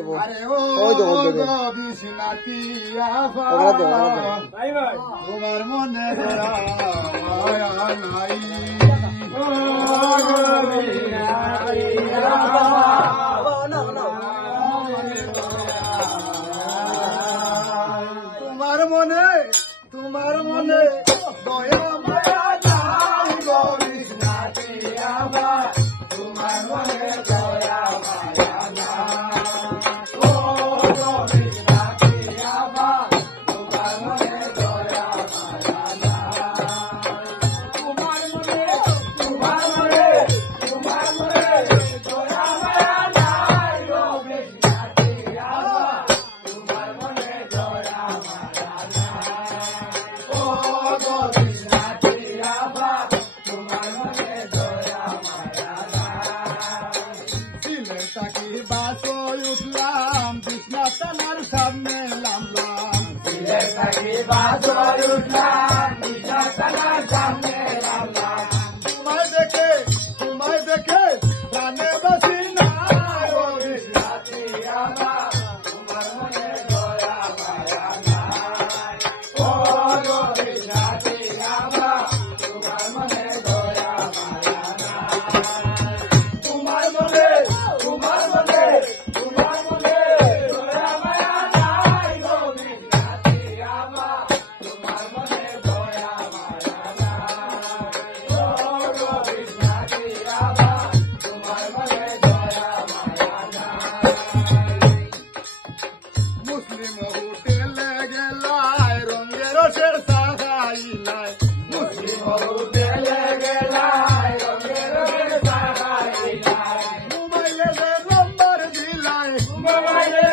দেবো আরে ও বিষ্ণাতিয়া তোমার মনে নাই তোমার মনে দয়া মায়া নাই গো বিষ্ণাতিয়া তোমার মনে দয়া মায়া নাই ও গো বিষ্ণাতিয়া তোমার মনে দয়া মায়া নাই তোমার মনে দয়া মায়া নাই গো বিষ্ণাতিয়া তোমার মনে দয়া মায়া নাই ও গো বিষ্ণাতিয়া তোমার মনে দয়া মায়া নাই দিলের তাকি বাসয় উঠলাম বিষ্ণা তানার সামনে নামলাম দিলের তাকি বাসয় উঠলাম বিষ্ণা তানার সামনে নামলাম তোমায় দেখে প্রাণে বাসি না গো বিষ্ণাতিয়া তোমার মনে দয়া মায়া নাই ও গো বিষ্ণাতিয়া তোমার মনে দয়া মায়া নাই তোমার মনে দয়া মায়া নাই গো বিষ্ণাতিয়া তোমার মনে দয়া মায়া নাই ও গো বিষ্ণাতিয়া তোমার মনে দয়া মায়া নাই মুসলিম হোটেলে গেলাই রঙের রসের সাহাইলাই মুসলিম হোটেলে গেলাই রঙের রসের সাহাইলাই মোবাইলে নম্বর দিলাই মোবাইলে